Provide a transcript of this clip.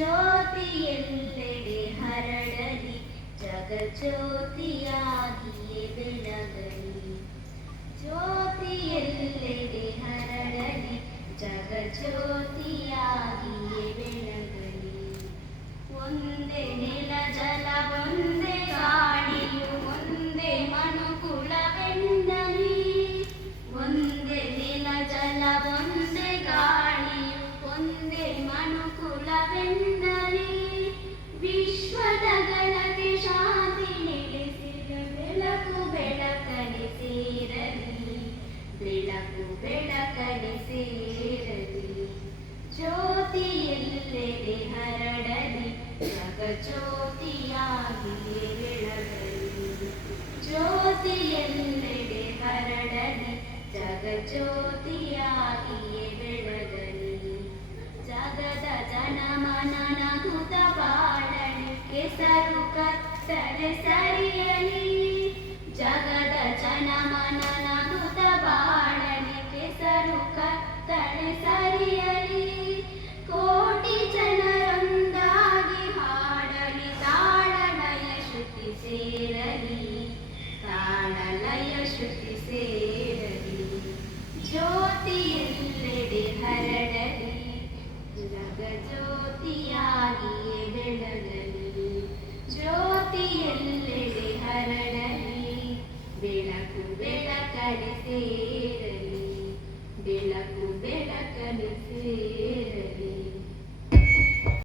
ಜ್ಯೋತಿಯೆಲ್ಲೆಡೆ ಹರಡಲಿ ಜಗಜ್ಯೋತಿಯಾಗಿಯೇ ಬೆಳಗಲಿ. ಜ್ಯೋತಿಯೆಲ್ಲೆಡೆ ಹರಡಲಿ ಜಗಜ್ಯೋತಿಯಾಗಿಯೇ ಬೆಳಗಲಿ. ಒಂದೇ ನೆಲ ಜಲ ಒಂದೇ ಗಾಳಿಯು ಒಂದೇ ಮನುಕುಲವೆನ್ನಲಿ. ಒಂದೇ ನೆಲ ಜಲ ಒಂದೇ ಗಾಳಿಯು ಒಂದೇ ಮನುಕುಲವೆನ್ನಲಿ. ವಿಶ್ವದ ಗಣಕ್ಕೆ ಶಾಂತಿ ನೆಲೆಸಿದ ಬೆಳಕು ಬೆಳಕನೆ ಸೇರಲಿ. ಬೆಳಕು ಬೆಳಕನೆ ಸೇರಲಿ. ಜ್ಯೋತಿಯೆಲ್ಲೆಡೆ ಹರಡಲಿ ಜಗಜ್ಯೋತಿಯಾಗಿಯೇ ಬೆಳಗಲಿ. ಜ್ಯೋತಿಯೆಲ್ಲೆಡೆ ಹರಡಲಿ ಜಗಜ್ಯೋತಿಯಾಗಿಯೇ ಬೆಳಗಲಿ. ಜಗದ ಜನಮನ ನಗುತ್ತ ಬಾಳಲಿ ಕೆಸರು ಕತ್ತಲೆ ಸರಿಯಲಿ. ಜಗದ ಜನಮನ ನಗುತ್ತ ಬಾಳಲಿ ಕೆಸರು ಕತ್ತಲೆ ಸರಿಯಲಿ. ಕೋಟಿ ಜನರೊಂದಾಗಿ ಹಾಡಲಿ ತಾಳಲಯ ಶ್ರುತಿ ಸೇರಲಿ. ತಾಳಲಯ ಶ್ರುತಿ ಸೇರಲಿ. ಜ್ಯೋತಿಯೆಲ್ಲೆಡೆ ಹರಡಲಿ ಜಗಜ್ಯೋತಿಯಾಗಿಯೇ ಬೆಳಗಲಿ. ಜ್ಯೋತಿಯೆಲ್ಲೆಡೆ ಹರಡಲಿ ಬೆಳಕು ಬೆಳಕನೆ ಸೇರಲಿ.